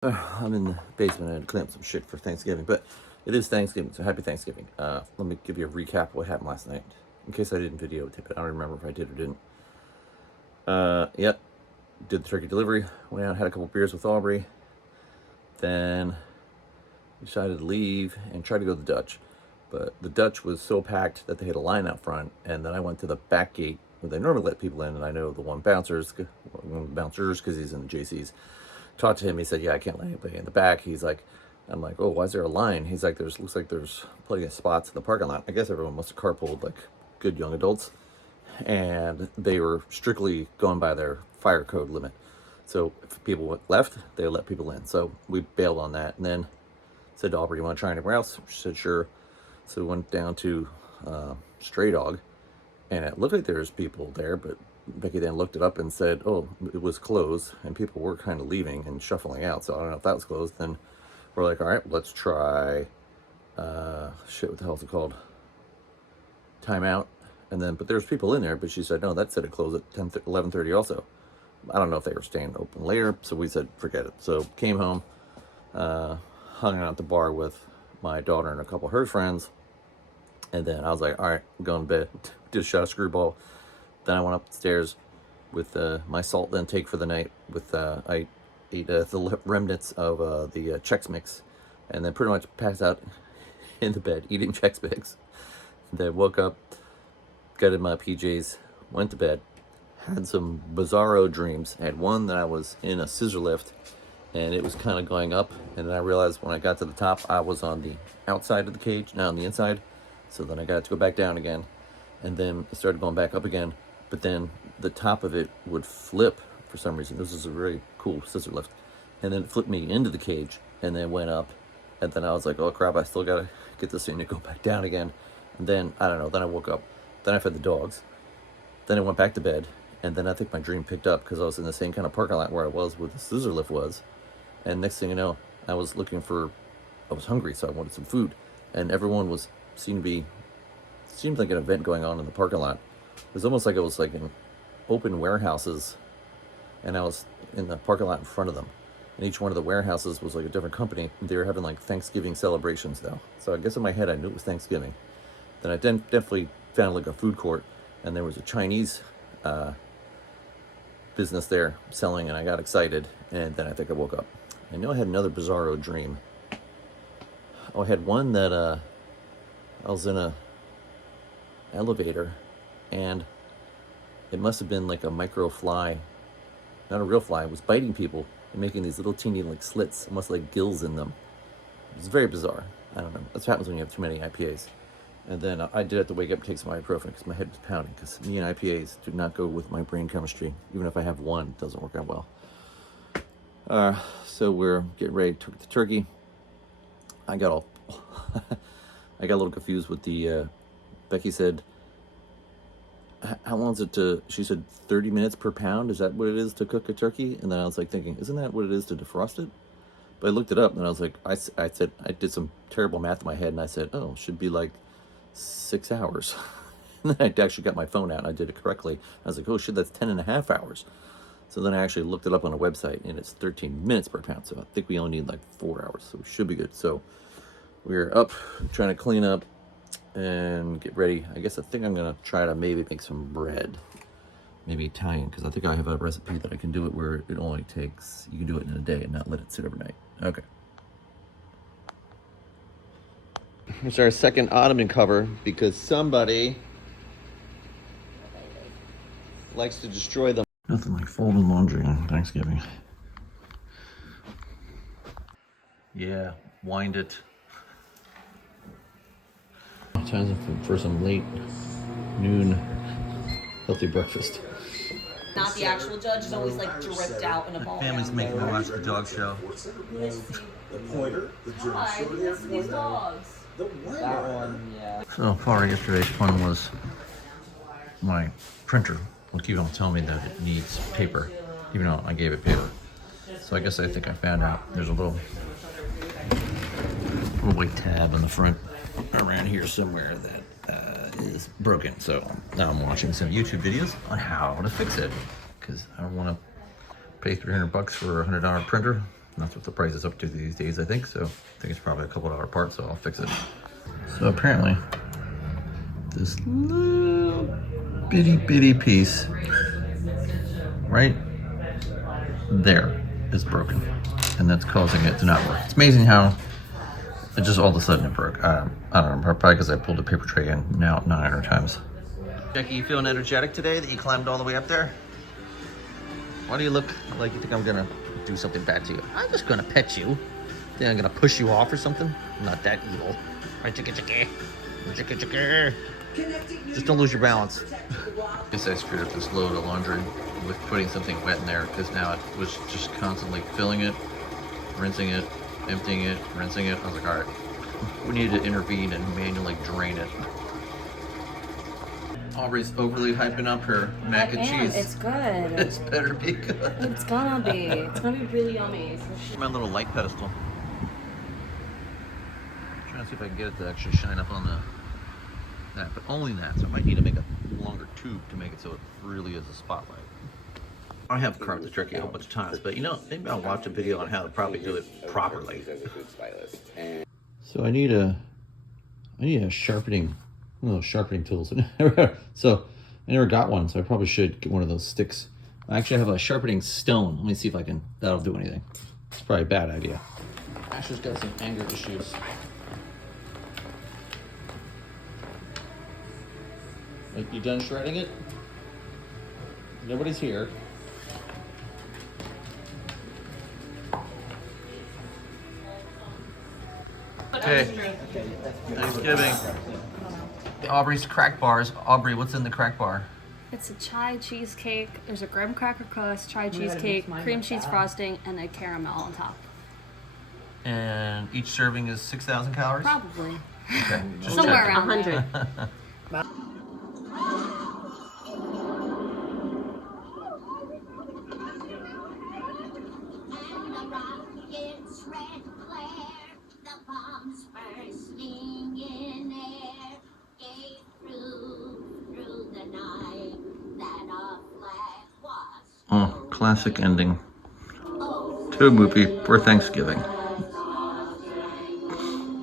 I'm in the basement and clean up some shit for Thanksgiving, but it is Thanksgiving, so happy Thanksgiving. Let me give you a recap of what happened last night, in case I didn't videotape it. I don't remember if I did or didn't. Yep, did the turkey delivery, went out, had a couple beers with Aubrey, then decided to leave and try to go to the Dutch. But the Dutch was so packed that they had a line out front, and then I went to the back gate where they normally let people in, and I know one of the bouncers, because he's in the JCs, talked to him. He said, yeah, I can't let anybody in the back. He's like, I'm like, oh, why is there a line? He's like, looks like there's plenty of spots in the parking lot. I guess everyone must have carpooled like good young adults, and they were strictly going by their fire code limit. So if people went left, they would let people in. So we bailed on that, and then said to Aubrey, you want to try anywhere else? She said, sure. So we went down to Stray Dog, and it looked like there was people there, but Becky then looked it up and said, oh, it was closed, and people were kind of leaving and shuffling out. So I don't know if that was closed. Then we're like, all right, let's try, shit, what the hell is it called? Timeout. And then, but there's people in there, but she said, no, that said it closed at 11:30 also. I don't know if they were staying open later, so we said, forget it. So came home, hung out at the bar with my daughter and a couple of her friends. And then I was like, all right, I'm going to bed. Did a shot of Screwball. Then I went upstairs with my salt then take for the night. With I ate the remnants of the Chex Mix, and then pretty much passed out in the bed eating Chex Mix. And then woke up, got in my PJs, went to bed, had some bizarro dreams. I had one that I was in a scissor lift, and it was kind of going up, and then I realized when I got to the top, I was on the outside of the cage, not on the inside. So then I got to go back down again, and then I started going back up again, but then the top of it would flip for some reason. This is a very cool scissor lift. And then it flipped me into the cage, and then went up, and then I was like, oh crap, I still gotta get this thing to go back down again. And then, I don't know, then I woke up, then I fed the dogs, then I went back to bed, and then I think my dream picked up, because I was in the same kind of parking lot where I was where the scissor lift was, and next thing you know, I was hungry, so I wanted some food, and everyone seemed like an event going on in the parking lot. It was almost like it was like in open warehouses, and I was in the parking lot in front of them. And each one of the warehouses was like a different company. They were having like Thanksgiving celebrations though. So I guess in my head I knew it was Thanksgiving. Then I definitely found like a food court, and there was a Chinese business there selling, and I got excited, and then I think I woke up. I know I had another bizarro dream. Oh, I had one that I was in a elevator, and it must have been like a micro fly, not a real fly. It was biting people and making these little teeny like slits, almost like gills in them. It was very bizarre. I don't know. That's what happens when you have too many IPAs. And then I did have to wake up and take some ibuprofen because my head was pounding, because me and IPAs do not go with my brain chemistry. Even if I have one, it doesn't work out well. So we're getting ready to cook the turkey. I got a little confused with the, Becky said, how long is it to, she said 30 minutes per pound? Is that what it is to cook a turkey? And then I was like thinking, isn't that what it is to defrost it? But I looked it up, and I was like, I said, I did some terrible math in my head, and I said, oh, it should be like 6 hours. And then I actually got my phone out and I did it correctly. I was like, oh shit, that's 10.5 hours. So then I actually looked it up on a website, and it's 13 minutes per pound. So I think we only need like 4 hours, so we should be good. So we're up trying to clean up and get ready. I guess I think I'm gonna try to maybe make some bread, maybe Italian, because I think I have a recipe that I can do it where it only takes, you can do it in a day and not let it sit overnight. Okay. It's our second ottoman cover because somebody likes to destroy them. Nothing like folding laundry on Thanksgiving. Yeah, wind it. Time for some late noon healthy breakfast. Not the actual judge is always like dripped out in a ball. Family's making me watch the dog show. The pointer, the German Hi, Short listen to these Hair, dogs. the white That one, yeah. So far, yesterday's fun was my printer will keep on telling me that it needs paper, even though I gave it paper. So I guess I think I found out there's a little white tab on the front around here somewhere that is broken. So now I'm watching some YouTube videos on how to fix it, because I don't want to pay $300 for a $100 printer That's what the price is up to these days, I think. So I think it's probably a couple $1 part, so I'll fix it. So apparently this little bitty piece right there is broken, and that's causing it to not work. It's amazing how it just all of a sudden it broke. I don't know, probably because I pulled the paper tray in now 900 times. Jackie, you feeling energetic today that you climbed all the way up there? Why do you look like you think I'm gonna do something bad to you? I'm just gonna pet you. Think I'm gonna push you off or something? I'm not that evil. Right, chicka chicka. Chicka chicka. Just don't lose your balance. Guess I screwed up this load of laundry with putting something wet in there, because now it was just constantly filling it, rinsing it, emptying it, rinsing it. I was like, all right, we need to intervene and manually drain it. Aubrey's overly hyping up her mac and cheese. It's good. It's better be good. It's gonna be. It's gonna be really yummy. My little light pedestal. I'm trying to see if I can get it to actually shine up on that, but only that. So I might need to make a longer tube to make it so it really is a spotlight. I have carved the turkey a whole bunch of times, but you know, maybe I'll watch a video on how to probably do it properly. So I need a sharpening, one of those sharpening tools. So I never got one, so I probably should get one of those sticks. I actually have a sharpening stone. Let me see if I can, that'll do anything. It's probably a bad idea. Asher's got some anger issues. You done shredding it? Nobody's here. Okay, Thanksgiving. Aubrey's crack bars. Aubrey, what's in the crack bar? It's a chai cheesecake. There's a graham cracker crust, chai cheesecake, cream cheese frosting, and a caramel on top. And each serving is 6,000 calories? Probably. Okay, just Somewhere checking. around 100. Oh, classic ending to a movie for Thanksgiving.